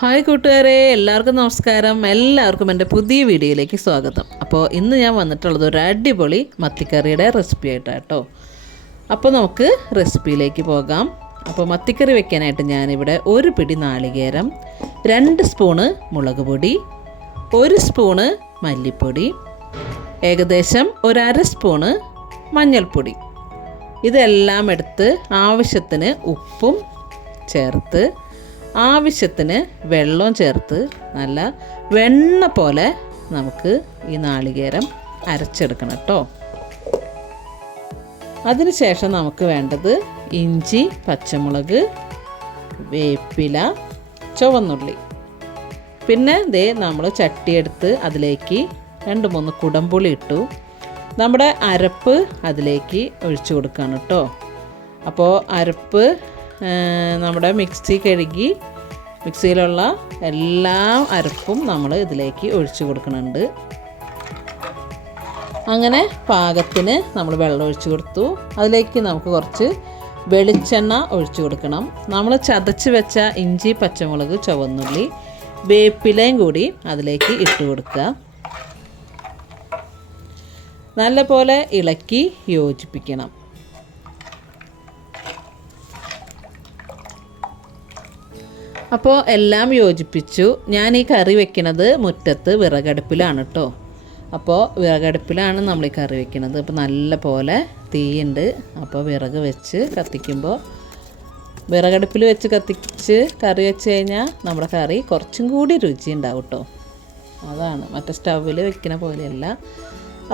Hi കൂട്ടുകാരെ എല്ലാവർക്കും നമസ്കാരം. എല്ലാവർക്കും എന്റെ പുതിയ വീഡിയോയിലേക്ക് സ്വാഗതം. അപ്പോൾ ഇന്ന് ഞാൻ വന്നിട്ടുള്ളത് ഒരു അടിപൊളി മത്തിക്കറിയുടെ റെസിപ്പി ആയിട്ടാണ് കേട്ടോ അപ്പോൾ നമുക്ക് റെസിപ്പിയിലേക്ക് പോകാം. അപ്പോൾ മത്തിക്കറി വെക്കാനായിട്ട് ഞാനിവിടെ ഒരു പിടി നാളികേരം രണ്ട് സ്പൂണ് മുളക് പൊടി ഒരു സ്പൂണ് മല്ലിപ്പൊടി ഏകദേശം ഒരു അര സ്പൂണ് മഞ്ഞൾപ്പൊടി. ഇതെല്ലാം എടുത്ത് ആവശ്യത്തിന് ഉപ്പും ചേർത്ത് ആവശ്യത്തിന് വെള്ളം ചേർത്ത് നല്ല വെണ്ണ പോലെ നമുക്ക് ഈ നാളികേരം അരച്ചെടുക്കണം കേട്ടോ. അതിനുശേഷം നമുക്ക് വേണ്ടത് ഇഞ്ചി പച്ചമുളക് വേപ്പില ചുവന്നുള്ളി. പിന്നെ ദേ നമ്മൾ ചട്ടിയെടുത്ത് അതിലേക്ക് രണ്ട് മൂന്ന് കുടംപുളി ഇട്ടു. നമ്മുടെ അരപ്പ് അതിലേക്ക് ഒഴിച്ചു കൊടുക്കുകയാണ് കേട്ടോ. അപ്പോൾ അരപ്പ് നമ്മുടെ മിക്സി കഴുകി മിക്സിയിലുള്ള എല്ലാ അരപ്പും നമ്മൾ ഇതിലേക്ക് ഒഴിച്ചു കൊടുക്കുന്നുണ്ട്. അങ്ങനെ പാകത്തിന് നമ്മൾ വെള്ളം ഒഴിച്ചു കൊടുത്തു. അതിലേക്ക് നമുക്ക് കുറച്ച് വെളിച്ചെണ്ണ ഒഴിച്ചു കൊടുക്കണം. നമ്മൾ ചതച്ച് വെച്ച ഇഞ്ചി പച്ചമുളക് ചുവന്നുള്ളി വേപ്പിലയും കൂടി അതിലേക്ക് ഇട്ട് കൊടുക്കുക. നല്ലപോലെ ഇളക്കി യോജിപ്പിക്കണം. അപ്പോൾ എല്ലാം യോജിപ്പിച്ചു. ഞാൻ ഈ കറി വെക്കുന്നത് മുറ്റത്ത് വിറകടുപ്പിലാണ് കേട്ടോ അപ്പോൾ വിറകടുപ്പിലാണ് നമ്മൾ ഈ കറി വെക്കുന്നത് അപ്പോൾ നല്ല പോലെ തീയുണ്ട്. അപ്പോൾ വിറക് വെച്ച് കത്തിക്കുമ്പോൾ വിറകടുപ്പിൽ വെച്ച് കത്തിച്ച് കറി വെച്ച് കഴിഞ്ഞാൽ നമ്മുടെ കറി കുറച്ചും കൂടി രുചി ഉണ്ടാവും കേട്ടോ അതാണ്. മറ്റേ സ്റ്റൗവിൽ വെക്കുന്ന പോലെയല്ല.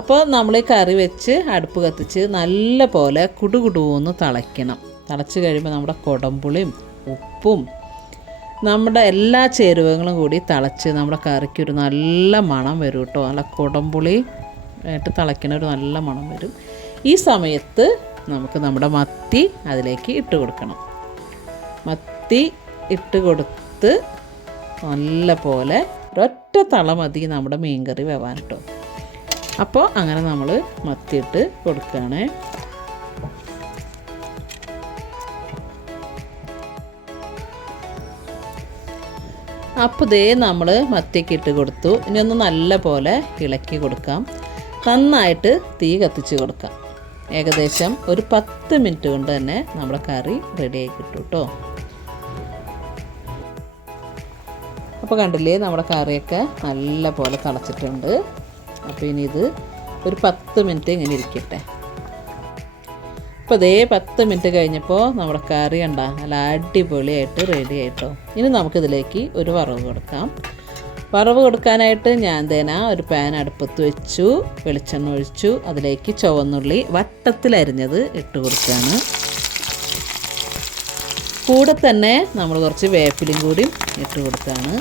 അപ്പോൾ നമ്മൾ ഈ കറി വെച്ച് അടുപ്പ് കത്തിച്ച് നല്ല പോലെ കുടുകുടുവെന്ന് തിളയ്ക്കണം. തിളച്ച് കഴിയുമ്പോൾ നമ്മുടെ കുടമ്പുളിയും ഉപ്പും നമ്മുടെ എല്ലാ ചേരുവകളും കൂടി തിളച്ച് നമ്മുടെ കറിക്ക് ഒരു നല്ല മണം വരും കേട്ടോ. നല്ല കുടംപുളി ആയിട്ട് തിളയ്ക്കണ ഒരു നല്ല മണം വരും. ഈ സമയത്ത് നമുക്ക് നമ്മുടെ മത്തി അതിലേക്ക് ഇട്ട് കൊടുക്കണം. മത്തി ഇട്ട് കൊടുത്ത് നല്ല പോലെ ഒരൊറ്റ തള മതി നമ്മുടെ മീൻകറി വെവാൻ കേട്ടോ. അപ്പോൾ അങ്ങനെ നമ്മൾ മത്തിയിട്ട് കൊടുക്കുകയാണേ. അപ്പോൾ ഇതേ നമ്മൾ മത്തിയൊക്കെ ഇട്ട് കൊടുത്തു. ഇനി ഒന്ന് നല്ല പോലെ ഇളക്കി കൊടുക്കാം. നന്നായിട്ട് തീ കത്തിച്ച് കൊടുക്കാം. ഏകദേശം ഒരു പത്ത് മിനിറ്റ് കൊണ്ട് തന്നെ നമ്മുടെ കറി റെഡിയായി കിട്ടും കേട്ടോ. അപ്പോൾ കണ്ടില്ലേ നമ്മുടെ കറിയൊക്കെ നല്ല പോലെ തിളച്ചിട്ടുണ്ട്. അപ്പോൾ ഇനി ഇത് ഒരു പത്ത് മിനിറ്റ് ഇങ്ങനെ ഇരിക്കട്ടെ. അപ്പോൾ ഇതേ പത്ത് മിനിറ്റ് കഴിഞ്ഞപ്പോൾ നമ്മുടെ കറി ഉണ്ട നല്ല അടിപൊളിയായിട്ട് റെഡി ആയിട്ടോ. ഇനി നമുക്കിതിലേക്ക് ഒരു വറവ് കൊടുക്കാം. വറവ് കൊടുക്കാനായിട്ട് ഞാൻ തേന ഒരു പാൻ അടുപ്പത്ത് വെച്ചു വെളിച്ചെണ്ണ ഒഴിച്ചു അതിലേക്ക് ചുവന്നുള്ളി വട്ടത്തിലരിഞ്ഞത് ഇട്ട് കൊടുക്കുകയാണ് കൂടെ തന്നെ നമ്മൾ കുറച്ച് വേപ്പിലും കൂടി ഇട്ട് കൊടുക്കുകയാണ്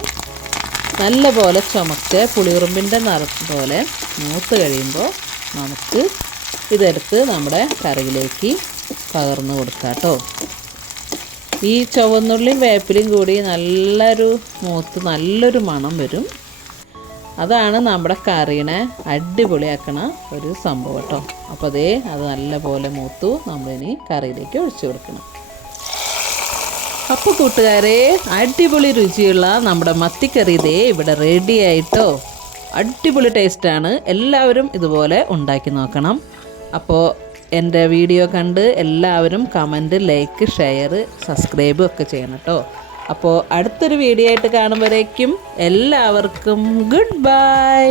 നല്ല പോലെ ചുമക്ക് പുളിയുറുമ്പിന്റെ നിറ പോലെ മൂത്ത് കഴിയുമ്പോൾ നമുക്ക് ഇതെടുത്ത് നമ്മുടെ കറിയിലേക്ക് പകർന്നു കൊടുക്കാം കേട്ടോ ഈ ചുവന്നുള്ളിയും വേപ്പിലും കൂടി നല്ലൊരു മൂത്ത് നല്ലൊരു മണം വരും. അതാണ് നമ്മുടെ കറീനെ അടിപൊളിയാക്കണ ഒരു സംഭവം കേട്ടോ. അപ്പോൾ അതേ അത് നല്ലപോലെ മൂത്തു നമ്മളിനി കറിയിലേക്ക് ഒഴിച്ചു കൊടുക്കണം. അപ്പോൾ കൂട്ടുകാരെ അടിപൊളി രുചിയുള്ള നമ്മുടെ മത്തിക്കറി ഇതേ ഇവിടെ റെഡി ആയിട്ടോ. അടിപൊളി ടേസ്റ്റാണ് എല്ലാവരും ഇതുപോലെ ഉണ്ടാക്കി നോക്കണം. അപ്പോൾ എന്റെ വീഡിയോ കണ്ട് എല്ലാവരും കമന്റ് ലൈക്ക് ഷെയർ സബ്സ്ക്രൈബും ഒക്കെ ചെയ്യണം കേട്ടോ. അപ്പോൾ അടുത്തൊരു വീഡിയോ ആയിട്ട് കാണുമ്പോഴേക്കും എല്ലാവർക്കും ഗുഡ് ബൈ.